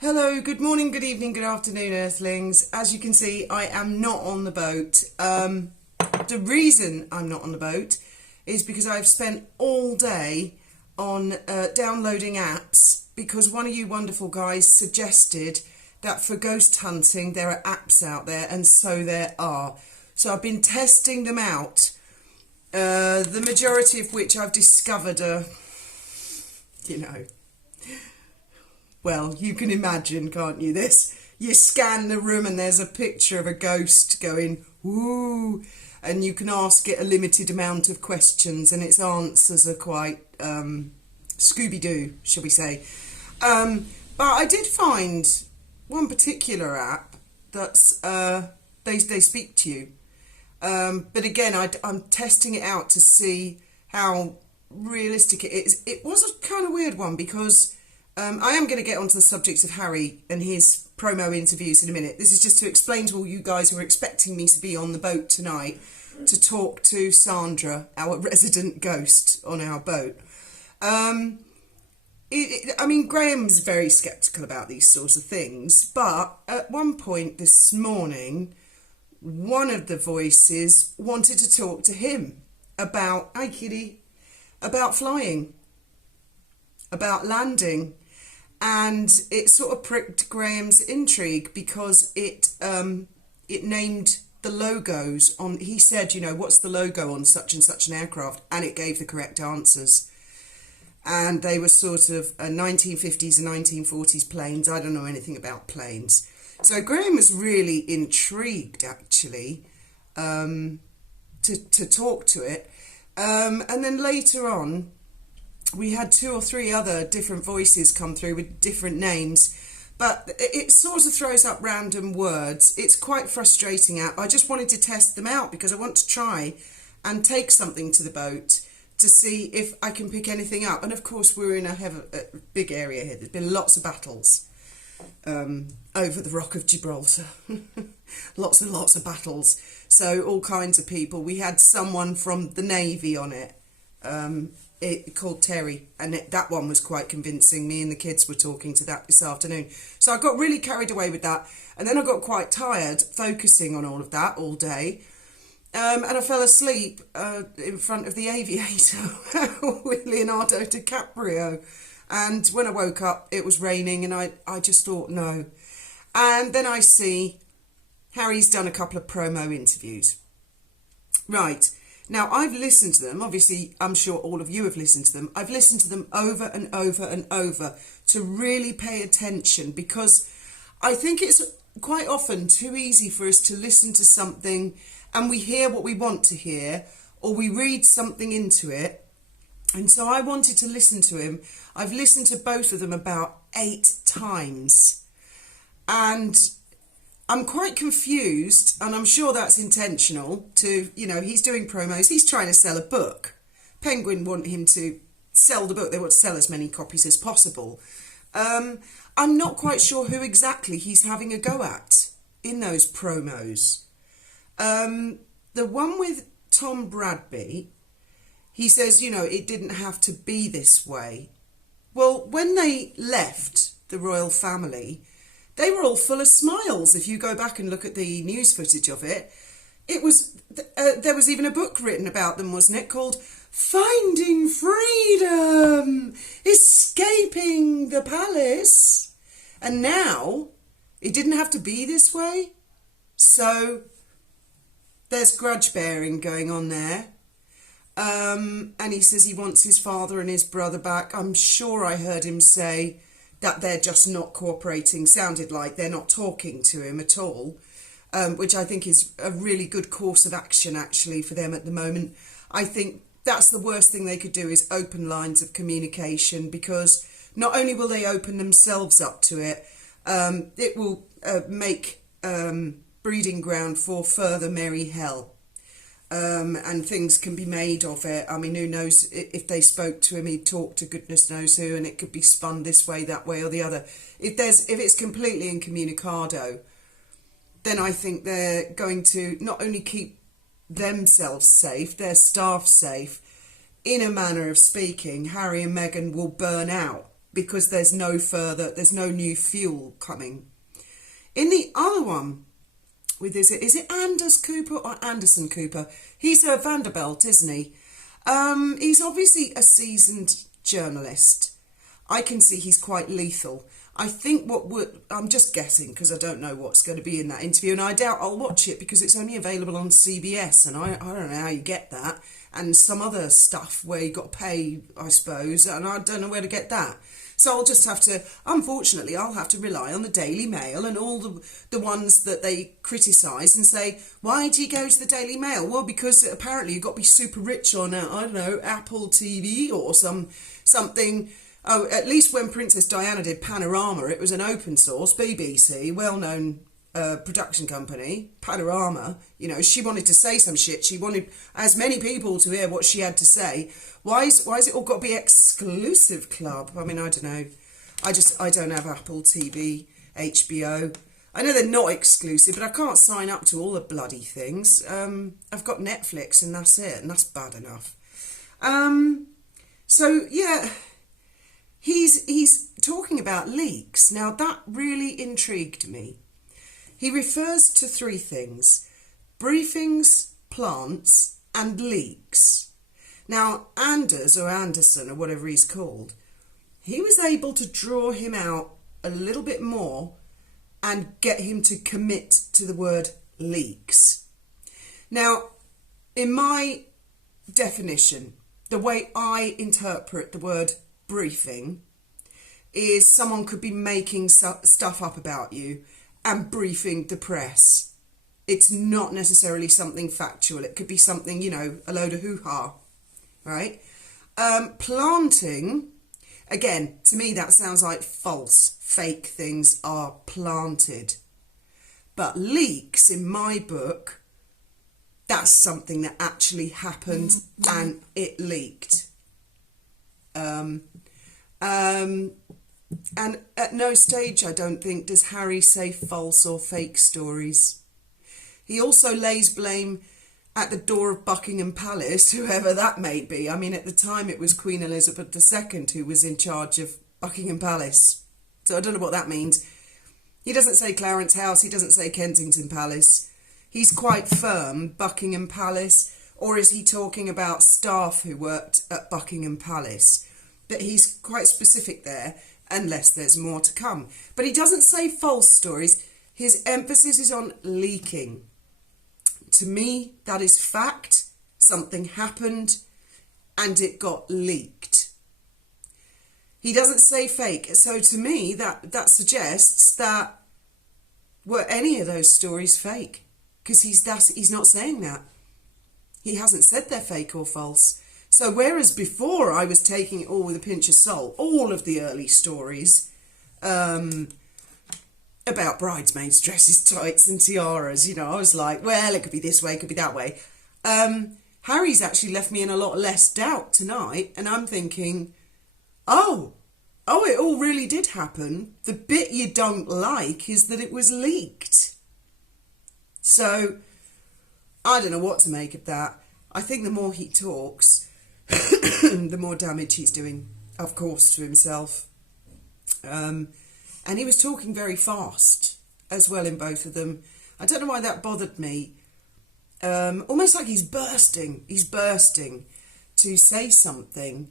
Hello, good morning, good evening, good afternoon, Earthlings. As you can see, I am not on the boat. The reason I'm not on the boat is because I've spent all day on downloading apps because one of you wonderful guys suggested that for ghost hunting there are apps out there, and so there are. So I've been testing them out, the majority of which I've discovered are, you know... Well, you can imagine, can't you? You scan the room and there's a picture of a ghost going, woo, and you can ask it a limited amount of questions and its answers are quite Scooby-Doo, shall we say. But I did find one particular app that's, they speak to you. But again, I'm testing it out to see how realistic it is. It was a kind of weird one because... I am going to get onto the subject of Harry and his promo interviews in a minute. This is just to explain to all you guys who are expecting me to be on the boat tonight to talk to Sandra, our resident ghost on our boat. I mean, Graham's very sceptical about these sorts of things, but at one point this morning, one of the voices wanted to talk to him about, hi kitty, about flying, about landing. And it sort of pricked Graham's intrigue because it named the logos on. He said, you know, what's the logo on such and such an aircraft? And it gave the correct answers. And they were sort of 1950s and 1940s planes. I don't know anything about planes. So Graham was really intrigued, actually, to talk to it. And then later on, we had 2 or 3 other different voices come through with different names, but it sort of throws up random words. It's quite frustrating. I just wanted to test them out because I want to try and take something to the boat to see if I can pick anything up. And of course, we're in a big area here. There's been lots of battles over the Rock of Gibraltar. Lots and lots of battles. So all kinds of people. We had someone from the Navy on it. Called Terry, and that one was quite convincing. Me and the kids were talking to that this afternoon. So I got really carried away with that, and then I got quite tired focusing on all of that all day, and I fell asleep in front of the Aviator with Leonardo DiCaprio, and when I woke up it was raining and I just thought no. And then I see Harry's done a couple of promo interviews. Right. Now, I've listened to them. Obviously, I'm sure all of you have listened to them. I've listened to them over and over and over to really pay attention because I think it's quite often too easy for us to listen to something and we hear what we want to hear or we read something into it. And so I wanted to listen to him. I've listened to both of them about 8 times. And I'm quite confused, and I'm sure that's intentional to, you know, he's doing promos. He's trying to sell a book. Penguin want him to sell the book. They want to sell as many copies as possible. I'm not quite sure who exactly he's having a go at in those promos. The one with Tom Bradby, he says, you know, it didn't have to be this way. Well, when they left the royal family, they were all full of smiles. If you go back and look at the news footage of it, it was there was even a book written about them, wasn't it, called Finding Freedom, Escaping the Palace. And now it didn't have to be this way. So there's grudge bearing going on there. And he says he wants his father and his brother back. I'm sure I heard him say that they're just not cooperating. Sounded like they're not talking to him at all, which I think is a really good course of action actually for them at the moment. I think that's the worst thing they could do is open lines of communication, because not only will they open themselves up to it, it will make breeding ground for further merry hell. And things can be made of it. I mean, who knows, if they spoke to him, he'd talk to goodness knows who, and it could be spun this way, that way or the other. If it's completely incommunicado, then I think they're going to not only keep themselves safe, their staff safe, in a manner of speaking, Harry and Meghan will burn out because there's no new fuel coming. In the other one, is it Anders Cooper or Anderson Cooper? He's a Vanderbilt, isn't he? He's obviously a seasoned journalist. I can see he's quite lethal. I think I'm just guessing because I don't know what's going to be in that interview, and I doubt I'll watch it because it's only available on CBS, and I don't know how you get that, and some other stuff where you got to pay, I suppose, and I don't know where to get that. So I'll just have to, unfortunately, I'll have to rely on the Daily Mail and all the ones that they criticise and say, why do you go to the Daily Mail? Well, because apparently you've got to be super rich on, I don't know, Apple TV or something. Oh, at least when Princess Diana did Panorama, it was an open source, BBC, well-known production company, Panorama. You know, she wanted to say some shit. She wanted as many people to hear what she had to say. Why is it all got to be exclusive club? I mean, I don't know. I don't have Apple TV, HBO. I know they're not exclusive, but I can't sign up to all the bloody things. I've got Netflix and that's it, and that's bad enough. So, yeah, he's talking about leaks. Now, that really intrigued me. He refers to three things: briefings, plants, and leaks. Now, Anders or Anderson or whatever he's called, he was able to draw him out a little bit more and get him to commit to the word leaks. Now, in my definition, the way I interpret the word briefing is someone could be making stuff up about you and briefing the press. It's not necessarily something factual. It could be something, you know, a load of hoo-ha, right? Planting, again, to me that sounds like false. Fake things are planted. But leaks, in my book, that's something that actually happened and it leaked. And at no stage, I don't think, does Harry say false or fake stories. He also lays blame at the door of Buckingham Palace, whoever that may be. I mean, at the time it was Queen Elizabeth II who was in charge of Buckingham Palace. So I don't know what that means. He doesn't say Clarence House, he doesn't say Kensington Palace. He's quite firm, Buckingham Palace, or is he talking about staff who worked at Buckingham Palace? But he's quite specific there, unless there's more to come. But he doesn't say false stories. His emphasis is on leaking. To me, that is fact. Something happened and it got leaked. He doesn't say fake. So to me, that suggests that were any of those stories fake? Because he's not saying that. He hasn't said they're fake or false. So whereas before I was taking it all with a pinch of salt, all of the early stories about bridesmaids' dresses, tights and tiaras, you know, I was like, well, it could be this way, it could be that way. Harry's actually left me in a lot less doubt tonight, and I'm thinking, oh, it all really did happen. The bit you don't like is that it was leaked. So I don't know what to make of that. I think the more he talks, the more damage he's doing, of course, to himself. And he was talking very fast as well in both of them. I don't know why that bothered me. Almost like he's bursting to say something.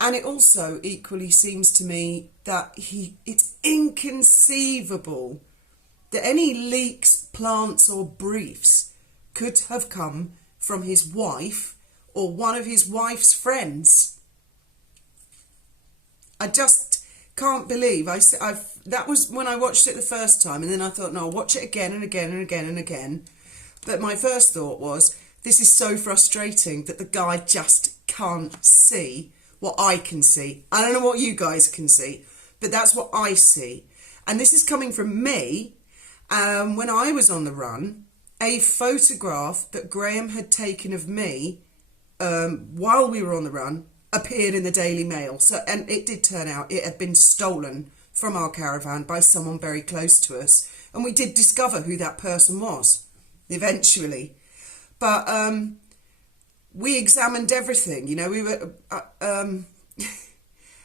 And it also equally seems to me that it's inconceivable that any leaks, plants or briefs could have come from his wife or one of his wife's friends. I just can't believe that was when I watched it the first time, and then I thought, no, I'll watch it again and again and again and again. But my first thought was, this is so frustrating that the guy just can't see what I can see. I don't know what you guys can see, but that's what I see. And this is coming from me. When I was on the run, a photograph that Graham had taken of me while we were on the run appeared in the Daily Mail. So, and it did turn out it had been stolen from our caravan by someone very close to us. And we did discover who that person was eventually. But we examined everything, you know, we were...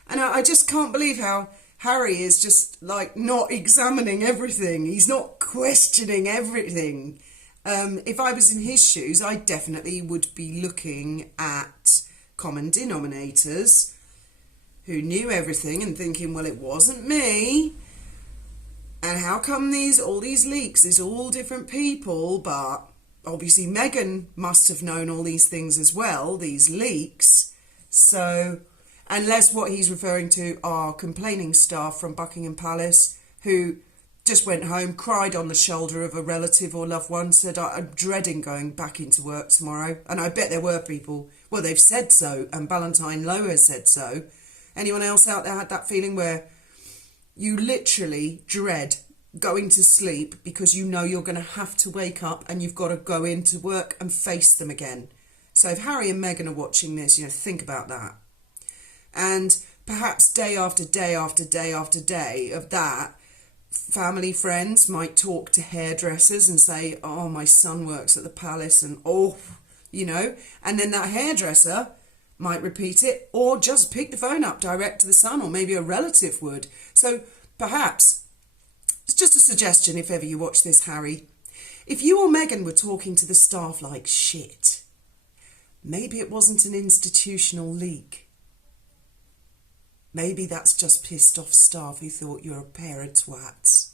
And I just can't believe how Harry is just like not examining everything. He's not questioning everything. If I was in his shoes, I definitely would be looking at common denominators who knew everything and thinking, well, it wasn't me. And how come all these leaks is all different people? But obviously Meghan must have known all these things as well, these leaks. So unless what he's referring to are complaining staff from Buckingham Palace who just went home, cried on the shoulder of a relative or loved one, said, I'm dreading going back into work tomorrow. And I bet there were people, well, they've said so, and Valentine Lowe has said so. Anyone else out there had that feeling where you literally dread going to sleep because you know you're going to have to wake up and you've got to go into work and face them again? So if Harry and Meghan are watching this, think about that. And perhaps day after day after day after day of that, family friends might talk to hairdressers and say, oh, my son works at the palace, and and then that hairdresser might repeat it or just pick the phone up direct to the son, or maybe a relative would. So perhaps it's just a suggestion, if ever you watch this, Harry, if you or Meghan were talking to the staff like shit, maybe it wasn't an institutional leak. Maybe that's just pissed off staff who thought you're a pair of twats.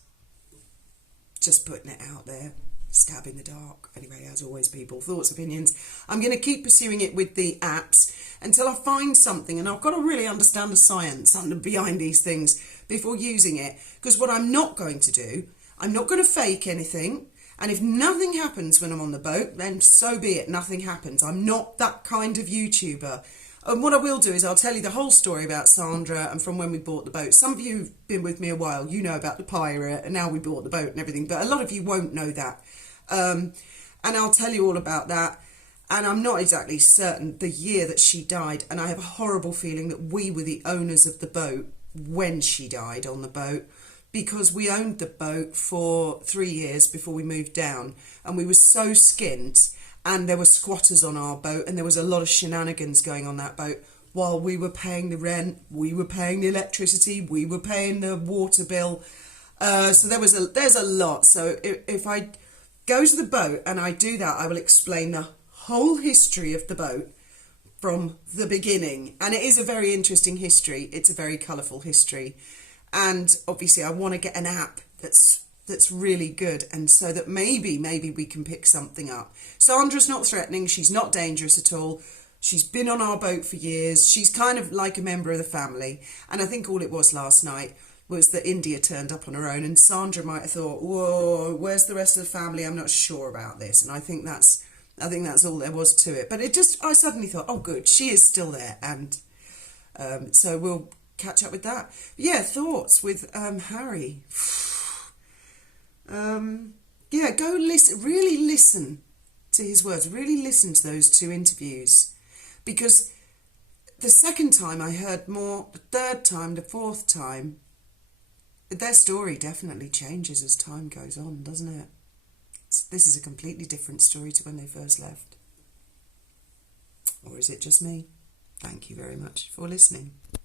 Just putting it out there. Stab in the dark. Anyway, as always, people, thoughts, opinions. I'm going to keep pursuing it with the apps until I find something, and I've got to really understand the science behind these things before using it. Because what I'm not going to do, I'm not going to fake anything. And if nothing happens when I'm on the boat, then so be it. Nothing happens. I'm not that kind of YouTuber. And what I will do is I'll tell you the whole story about Sandra and from when we bought the boat. Some of you who've been with me a while, you know about the pirate and now we bought the boat and everything. But a lot of you won't know that. And I'll tell you all about that. And I'm not exactly certain the year that she died. And I have a horrible feeling that we were the owners of the boat when she died on the boat, because we owned the boat for 3 years before we moved down. And we were so skint. And there were squatters on our boat, and there was a lot of shenanigans going on that boat while we were paying the rent, we were paying the electricity, we were paying the water bill. So there's a lot. So if I go to the boat and I do that, I will explain the whole history of the boat from the beginning. And it is a very interesting history. It's a very colourful history. And obviously I want to get an app that's really good, and so that maybe we can pick something up. Sandra's not threatening, she's not dangerous at all. She's been on our boat for years. She's kind of like a member of the family. And I think all it was last night was that India turned up on her own, and Sandra might have thought, whoa, where's the rest of the family? I'm not sure about this. And I think that's all there was to it. But I suddenly thought, oh good, she is still there. And so we'll catch up with that. But yeah, thoughts with Harry. Go listen to his words, really listen to those 2 interviews, because the second time I heard more, the third time, the fourth time, their story definitely changes as time goes on, doesn't it? This is a completely different story to when they first left. Or is it just me? Thank you very much for listening.